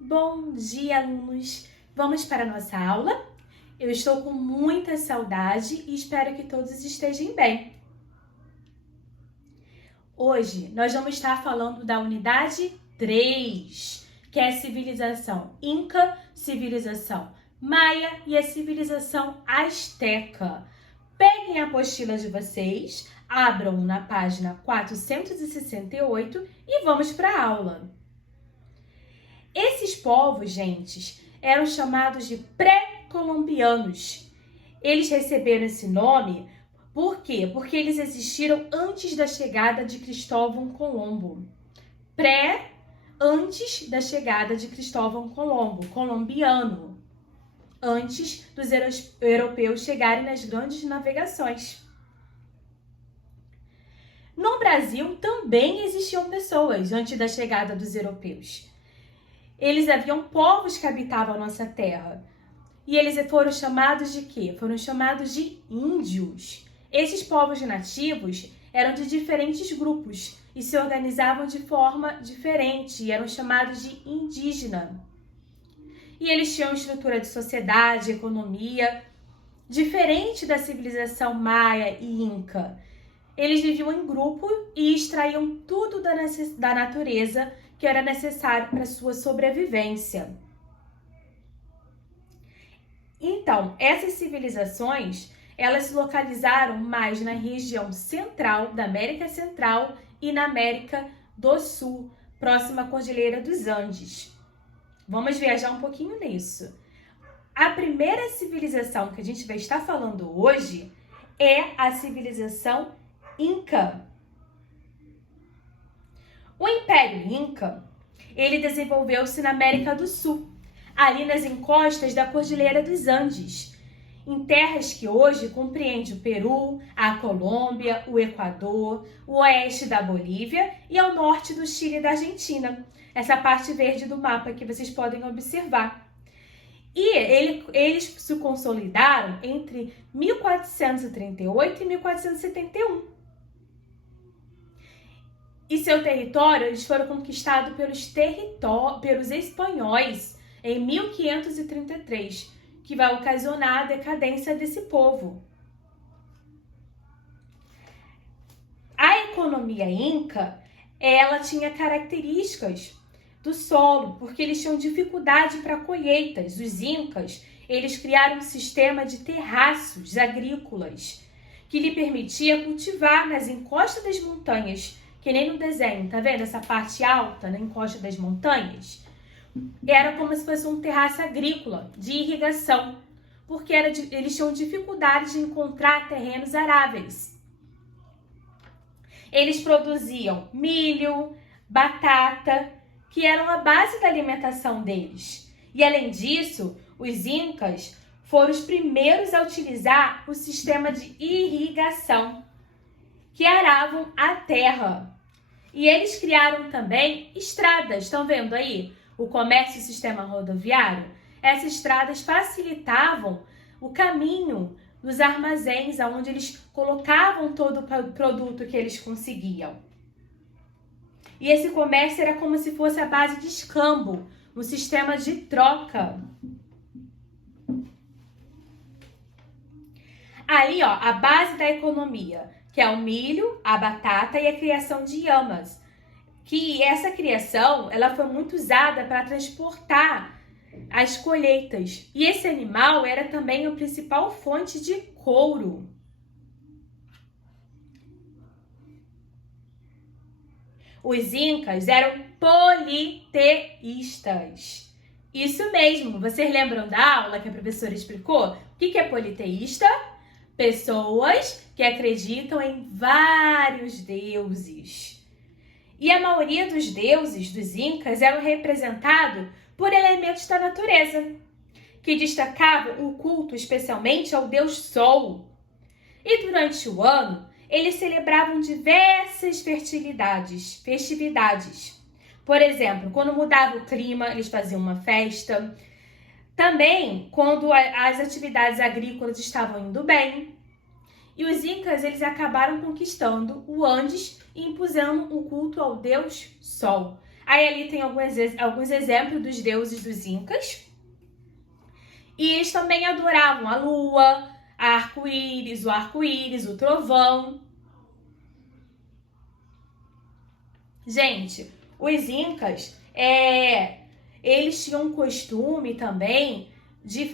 Bom dia, alunos! Vamos para a nossa aula? Eu estou com muita saudade e espero que todos estejam bem. Hoje nós vamos estar falando da unidade 3, que é a civilização Inca, civilização Maia e a civilização Azteca. Peguem a apostila de vocês, abram na página 468 e vamos para a aula. Esses povos, gente, eram chamados de pré-colombianos. Eles receberam esse nome por quê? Porque eles existiram antes da chegada de Cristóvão Colombo. Antes da chegada de Cristóvão Colombo, colombiano. Antes dos europeus chegarem nas grandes navegações. No Brasil também existiam pessoas antes da chegada dos europeus. Eles haviam povos que habitavam a nossa terra. E eles foram chamados de quê? Foram chamados de índios. Esses povos nativos eram de diferentes grupos e se organizavam de forma diferente e eram chamados de indígena. E eles tinham estrutura de sociedade, economia, diferente da civilização maia e inca. Eles viviam em grupo e extraíam tudo da natureza que era necessário para sua sobrevivência. Então, essas civilizações, elas se localizaram mais na região central da América Central e na América do Sul, próxima à Cordilheira dos Andes. Vamos viajar um pouquinho nisso. A primeira civilização que a gente vai estar falando hoje é a civilização Inca. O Império Inca, ele desenvolveu-se na América do Sul, ali nas encostas da Cordilheira dos Andes, em terras que hoje compreende o Peru, a Colômbia, o Equador, o oeste da Bolívia e ao norte do Chile e da Argentina. Essa parte verde do mapa que vocês podem observar. E eles se consolidaram entre 1438 e 1471. E seu território, eles foram conquistados pelos espanhóis em 1533, que vai ocasionar a decadência desse povo. A economia inca, ela tinha características do solo, porque eles tinham dificuldade para colheitas. Os incas, eles criaram um sistema de terraços agrícolas que lhe permitia cultivar nas encostas das montanhas, que nem no desenho, tá vendo? Essa parte alta na encosta das montanhas. Era como se fosse um terraço agrícola de irrigação, porque eles tinham dificuldade de encontrar terrenos aráveis. Eles produziam milho, batata, que eram a base da alimentação deles. E além disso, os incas foram os primeiros a utilizar o sistema de irrigação, que aravam a terra. E eles criaram também estradas, estão vendo aí? O comércio e o sistema rodoviário. Essas estradas facilitavam o caminho dos armazéns, onde eles colocavam todo o produto que eles conseguiam. E esse comércio era como se fosse a base de escambo, um sistema de troca. Ali, ó, a base da economia, que é o milho, a batata e a criação de llamas. Que essa criação, ela foi muito usada para transportar as colheitas. E esse animal era também a principal fonte de couro. Os incas eram politeístas. Isso mesmo, vocês lembram da aula que a professora explicou? O que é politeísta? Pessoas que acreditam em vários deuses. E a maioria dos deuses dos incas eram representados por elementos da natureza, que destacavam o culto especialmente ao deus Sol. E durante o ano, eles celebravam diversas festividades. Por exemplo, quando mudava o clima, eles faziam uma festa. Também, quando as atividades agrícolas estavam indo bem. E os incas, eles acabaram conquistando o Andes e impuseram o culto ao deus Sol. Aí ali tem alguns exemplos dos deuses dos Incas. E eles também adoravam a lua, o arco-íris, o trovão. Gente, os Incas, eles tinham um costume também de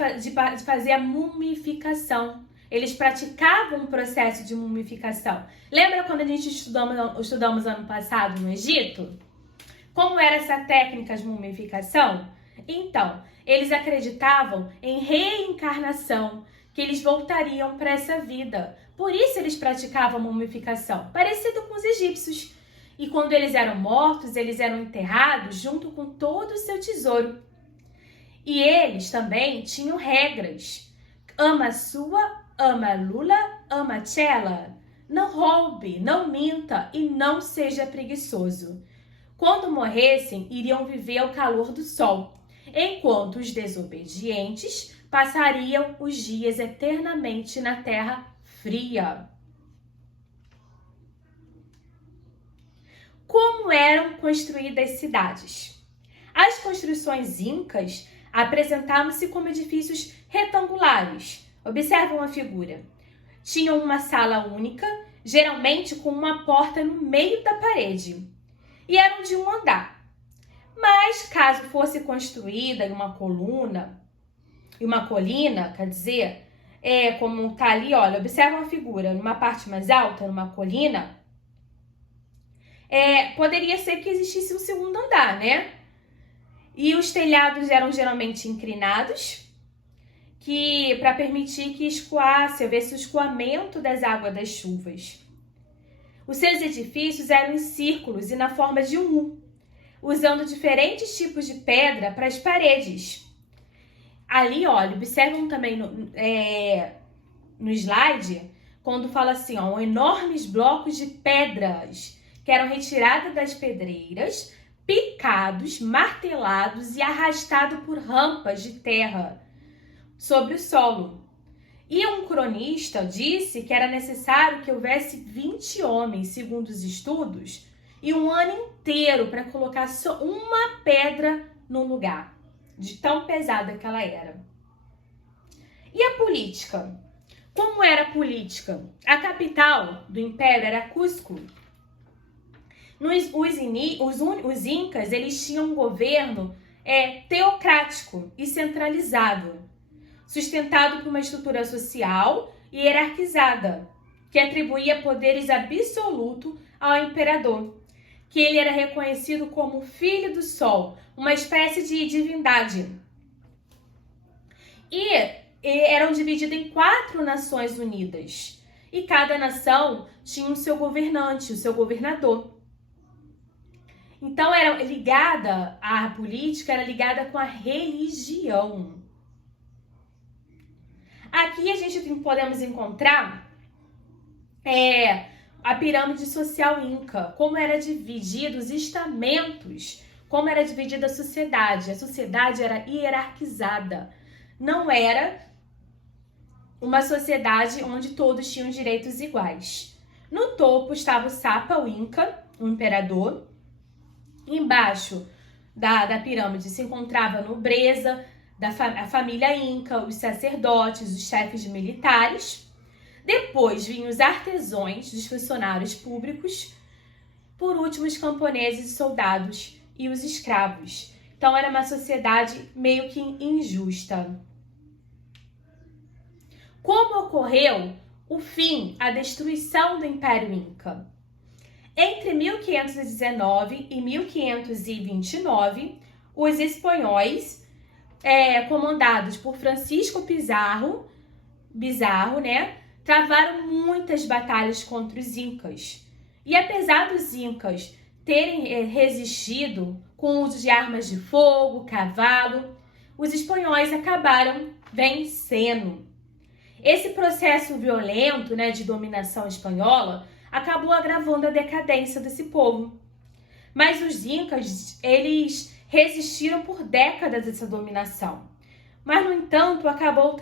fazer a mumificação. Eles praticavam um processo de mumificação. Lembra quando a gente estudamos ano passado no Egito? Como era essa técnica de mumificação? Então, eles acreditavam em reencarnação, que eles voltariam para essa vida. Por isso eles praticavam mumificação, parecido com os egípcios. E quando eles eram mortos, eles eram enterrados junto com todo o seu tesouro. E eles também tinham regras. Ama sua, ama lula, ama chela. Não roube, não minta e não seja preguiçoso. Quando morressem, iriam viver ao calor do sol, enquanto os desobedientes passariam os dias eternamente na terra fria. Como eram construídas as cidades? As construções incas apresentavam-se como edifícios retangulares. Observam a figura. Tinham uma sala única, geralmente com uma porta no meio da parede, e eram de um andar. Mas caso fosse construída em uma colina, quer dizer, como está ali, olha, observa a figura, numa parte mais alta, numa colina, poderia ser que existisse um segundo andar, né? E os telhados eram geralmente inclinados, para permitir que houvesse o escoamento das águas das chuvas. Os seus edifícios eram em círculos e na forma de um U, usando diferentes tipos de pedra para as paredes. Ali, olha, observam também no slide, quando fala assim, enormes blocos de pedras que eram retiradas das pedreiras, picados, martelados e arrastados por rampas de terra sobre o solo. E um cronista disse que era necessário que houvesse 20 homens, segundo os estudos, e um ano inteiro para colocar só uma pedra no lugar, de tão pesada que ela era. E a política? Como era a política? A capital do império era Cusco. Os incas, eles tinham um governo teocrático e centralizado, sustentado por uma estrutura social e hierarquizada, que atribuía poderes absolutos ao imperador, que ele era reconhecido como filho do sol, uma espécie de divindade. E eram divididos em 4 nações unidas, e cada nação tinha o seu governante, o seu governador. Então, a política era ligada com a religião. Aqui a gente podemos encontrar a pirâmide social inca, como era dividido os estamentos, como era dividida a sociedade. A sociedade era hierarquizada. Não era uma sociedade onde todos tinham direitos iguais. No topo estava o Sapa, o Inca, o imperador. Embaixo da pirâmide se encontrava a nobreza, a família Inca, os sacerdotes, os chefes militares. Depois vinham os artesãos, os funcionários públicos. Por último, os camponeses, os soldados e os escravos. Então, era uma sociedade meio que injusta. Como ocorreu o fim, a destruição do Império Inca? Entre 1519 e 1529, os espanhóis, comandados por Francisco Pizarro, travaram muitas batalhas contra os incas. E apesar dos incas terem resistido com o uso de armas de fogo, cavalo, os espanhóis acabaram vencendo. Esse processo violento, de dominação espanhola acabou agravando a decadência desse povo. Mas os incas, eles resistiram por décadas dessa dominação. Mas, no entanto, acabou